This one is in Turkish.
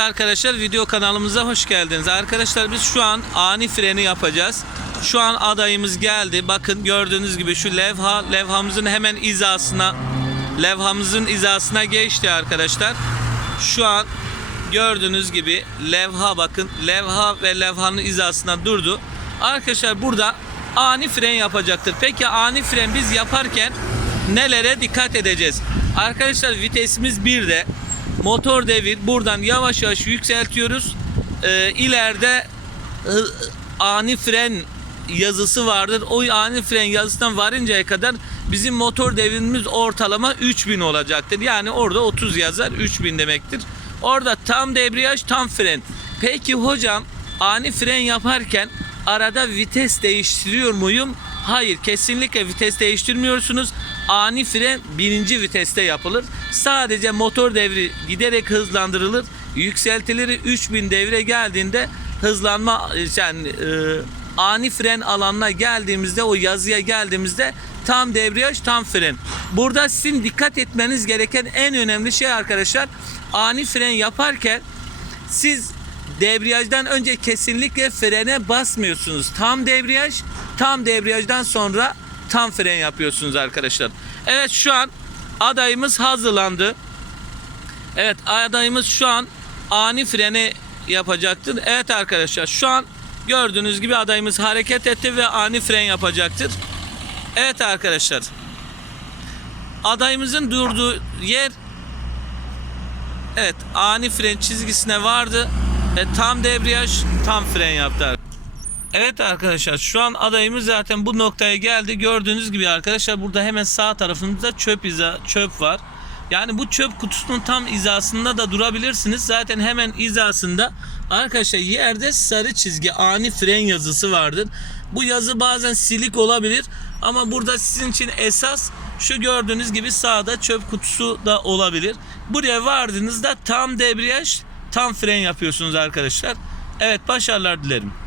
Arkadaşlar video kanalımıza hoş geldiniz. Arkadaşlar biz şu an ani freni yapacağız. Şu an adayımız geldi. Bakın gördüğünüz gibi şu levha levhamızın hemen izasına levhamızın izasına geçti arkadaşlar. Şu an gördüğünüz gibi levha bakın levha ve levhanın izasına durdu. Arkadaşlar burada ani fren yapacaktır. Peki ani fren biz yaparken nelere dikkat edeceğiz? Arkadaşlar vitesimiz 1'de. Motor devir buradan yavaş yavaş yükseltiyoruz. Ee, ileride ani fren yazısı vardır. O ani fren yazısından varıncaya kadar bizim motor devrimiz ortalama 3000 olacaktır. Yani orada 30 yazar 3000 demektir. Orada tam debriyaj tam fren. Peki hocam ani fren yaparken arada vites değiştiriyor muyum? Hayır kesinlikle vites değiştirmiyorsunuz. Ani fren birinci viteste yapılır. Sadece motor devri giderek hızlandırılır. Yükseltilir 3000 devre geldiğinde hızlanma yani e, ani fren alanına geldiğimizde o yazıya geldiğimizde tam debriyaj tam fren. Burada sizin dikkat etmeniz gereken en önemli şey arkadaşlar ani fren yaparken siz debriyajdan önce kesinlikle frene basmıyorsunuz. Tam debriyaj, tam debriyajdan sonra tam fren yapıyorsunuz arkadaşlar. Evet şu an adayımız hazırlandı. Evet adayımız şu an ani freni yapacaktır. Evet arkadaşlar şu an gördüğünüz gibi adayımız hareket etti ve ani fren yapacaktır. Evet arkadaşlar. Adayımızın durduğu yer Evet ani fren çizgisine vardı. ve tam debriyaj tam fren yaptı. Evet arkadaşlar şu an adayımız zaten bu noktaya geldi. Gördüğünüz gibi arkadaşlar burada hemen sağ tarafımızda çöp iza çöp var. Yani bu çöp kutusunun tam izasında da durabilirsiniz. Zaten hemen izasında arkadaşlar yerde sarı çizgi ani fren yazısı vardır. Bu yazı bazen silik olabilir ama burada sizin için esas şu gördüğünüz gibi sağda çöp kutusu da olabilir. Buraya vardığınızda tam debriyaj tam fren yapıyorsunuz arkadaşlar. Evet başarılar dilerim.